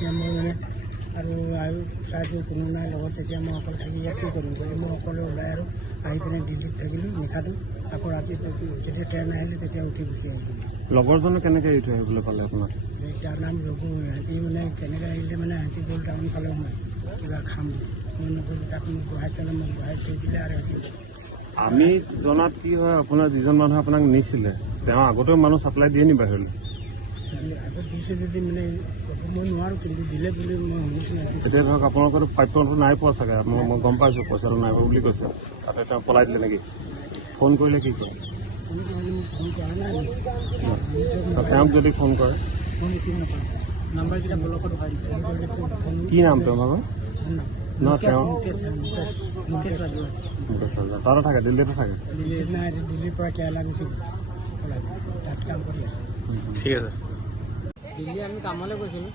তেতিয়া মই মানে আৰু চাইছোঁ কোনো নাই লগত, তেতিয়া মই অকল থাকি ইয়াত কি কৰিম বুলি মই অকলে ওলাই আৰু আহি পিনে দিল্লীত থাকিলোঁ নিশাটো। আকৌ ৰাতি যেতিয়া ট্ৰেইন আহিলে তেতিয়া উঠি গুচি আহিলোঁ। লগৰজনে কেনেকৈ এৰি থৈ আহিবলৈ পালে আপোনাক? তাৰ নাম ৰঘু। সিহঁতি মানে কেনেকৈ আহিলে মানে সিহঁতি গ'ল টাউন ফালে সোমাই কিবা খাম মই নগ'লোঁ, তাক মোক গুৱাহাটী চলে মোক গুৱাহাটী থৈ দিলে আৰু সিহঁতি। আমি জনাত কি হয়, আপোনাৰ যিজন মানুহে আপোনাক নিছিলে তেওঁ আগতেও মানুহ চাপ্লাই দিয়ে নি বাহিৰলৈ? আগত দিছে যদি মানে মই নোৱাৰোঁ, কিন্তু দিলে বুলি মই শুনিছোঁ। এতিয়া ধৰক আপোনালোকৰ প্ৰাপ্যটো নাই পোৱা চাগে, মই গম পাইছোঁ পইচাটো নাই পোৱা বুলি কৈছে। তাতে তেওঁ পলাই দিলে নেকি? ফোন কৰিলে কি কয়? ফোন কৰা নাই তেওঁক যদি ফোন কৰে ফোন ৰিচিভ নকৰে। নাম্বাৰকেইটা ব্লকত ভৰাই দিছে। কি নাম তেওঁৰ ভাগৰ? ন তেওঁ মুকেশ ৰাজুৱা। তাতে থাকে, দিল্লীতে থাকে। দিল্লীৰ পৰা কেৰেলা গুচি গ'ল, তাত কাম কৰি আছে। ঠিক আছে। দিল্লী আমি কামলৈ গৈছিলোঁ।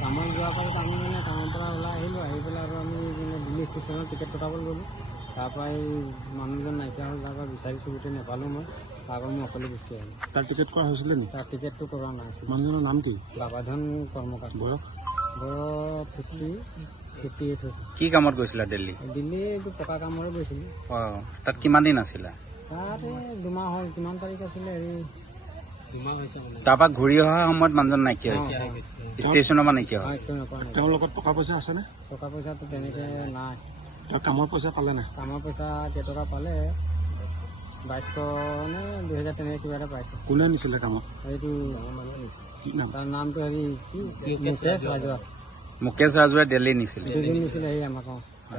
কামত যোৱাৰ পাছত আমি মানে কামৰ পৰা ওলাই আহিলোঁ, আহি পেলাই আৰু আমি মানে দিল্লী ষ্টেচনত টিকেট কটাবলৈ গ'লোঁ। তাৰপৰা এই মানুহজন নাইকিয়া হ'ল, তাৰপৰা বিচাৰিছোঁ গোটেই নাপালোঁ মই, তাৰপৰা মই অকলে গুচি আহিলোঁ। তাৰ টিকেট কৰা হৈছিলে নেকি? তাৰ টিকেটটো কৰা নাছিল। মানুহজনৰ নাম কি? বাবাধন কৰ্মকাৰ। বয়স? বয়স 58 হৈছে। কি কামত গৈছিলা দিল্লী? দিল্লী এইটো পকা কামৰে গৈছিলোঁ। অঁ, তাত কিমান দিন আছিলা? তাত 2 মাহ হ'ল। কিমান তাৰিখ আছিলে? 2 মাহ হৈছে মানে। তাৰপৰা ঘূৰি অহাৰ সময়ত মানুহজন নাইকিয়া হৈছে, ষ্টেচনৰ পৰা নাইকিয়া হয়। তেওঁৰ লগত টকা পইচা আছেনে? টকা পইচাটো তেনেকৈ নাই। তেওঁ কামৰ পইচা পালে নাই? কামৰ পইচা কেইটকা পালে, 2200 নে 2000 তেনেকৈ কিবা এটা পাইছে। কোনে নিছিলে কামত? এইটো কি নাম? তাৰ নামটো হেৰি মুকেশ ৰাজুৱা। মুকেশ ৰাজুৱে দিল্লী নিছিলে। দুদিন নিছিলে সি আমাক।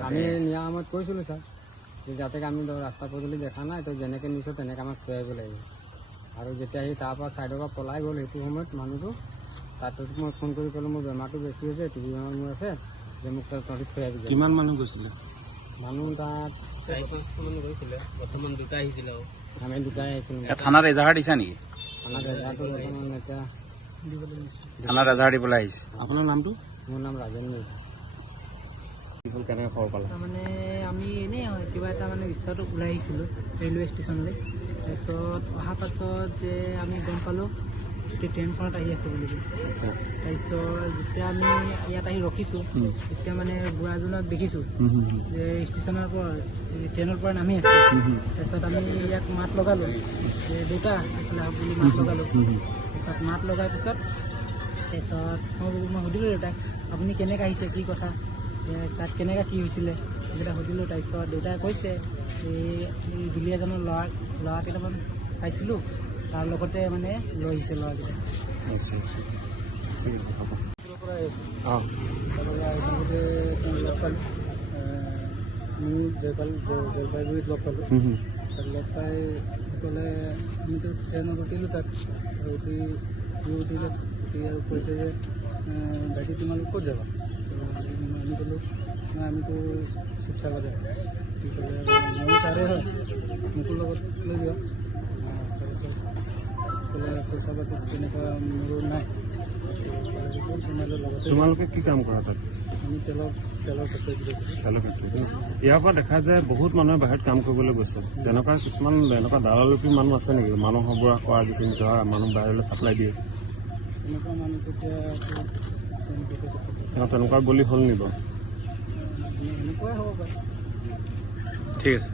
আমি নিয়া সময়ত কৈছিলোঁ ছাৰ যে যাতে আমি ৰাস্তা পদূলি দেখা নাই, তই যেনেকৈ নিছ তেনেকৈ আমাক থৈ আহিব লাগিব। আৰু যেতিয়া সি তাৰপৰা ছাইডৰ পৰা পলাই গ'ল, সেইটো সময়ত মানুহটো তাতো মই ফোন কৰি ক'লোঁ মোৰ বেমাৰটো বেছি হৈছে, টিবি বেমাৰ মোৰ আছে, যে মোক তহঁতি থৈ আহিবি। কিমান মানুহ গৈছিলে? মানুহ তাত 4-5 মান গৈছিলে। বৰ্তমান 2টা আহিছিলে আৰু আমি 2টাই আহিছিলোঁ। থানাত এজাহাৰ দিছা নেকি? থানাত এজাহাৰটো বৰ্তমান এতিয়া থানাত এজাহাৰ দিবলৈ আহিছে। আপোনাৰ নামটো? মোৰ নাম ৰাজেন মেধি। কেনেকৈ খবৰ পালা? তাৰমানে আমি এনেই কিবা এটা মানে ইচ্ছাটো ওলাই আহিছিলোঁ ৰেলৱে ষ্টেচনলৈ। তাৰপিছত অহাৰ পাছত যে আমি গম পালোঁ গোটেই ট্ৰেইনখনত আহি আছে বুলি। তাৰপিছত যেতিয়া আমি ইয়াত আহি ৰখিছোঁ, তেতিয়া মানে বুঢ়াজনক দেখিছোঁ যে ষ্টেচনৰ পৰা ট্ৰেইনৰ পৰা নামি আছে। তাৰপিছত আমি ইয়াক মাত লগালোঁ যে দেউতা এইফালে আহক বুলি মাত লগালোঁ। তাৰপিছত মাত লগাৰ পিছত মই সুধিলোঁ দেউতাক, আপুনি কেনেকৈ আহিছে, কি কথা, তাত কেনেকৈ কি হৈছিলে সেইকেইটা সুধিলোঁ। তাৰপিছত দেউতাই কৈছে এই দিল্লী এজনৰ ল'ৰা কেইটামান পাইছিলোঁ, তাৰ লগতে মানে লৈ আহিছে ল'ৰাকেইটা। ঠিক আছে, হ'ব। অঁ, তাৰপৰা এইখনতে লগ পালোঁ, মোৰ জলপাইগুৰিত লগ পালোঁ। তাত লগ পাই ক'লে আমিতো ট্ৰেইনত উঠিলোঁ, তাত উঠিলে আৰু কৈছে যে ভাইটি তোমালোক ক'ত যাবা? আমি ক'লোঁ আমিতো শিৱসাগৰ যাম। কি ক'লে ময়ো তাৰে হয়, মোকো লগত লৈ যোৱা। তাৰপিছত ক'লে পইচা পাতি তেনেকুৱা মোৰো নাই। তোমালোকে কি কাম কৰা তাত? আমি তেলৰ ফেক্টৰী। ইয়াৰ পৰা দেখা যায় বহুত মানুহে বাহিৰত কাম কৰিবলৈ গৈছে। তেনেকুৱা কিছুমান এনেকুৱা দালালপী মানুহ আছে নেকি? মানুহ সৰবৰাহ কৰা যিখিনি ধৰা মানুহ বাহিৰলৈ চাপ্লাই দিয়ে, তেনেকুৱা মানুহ তেতিয়া তেনেকুৱা বলি হ'ল নি বাৰু? এনেকুৱাই হ'ব পাৰে। ঠিক আছে।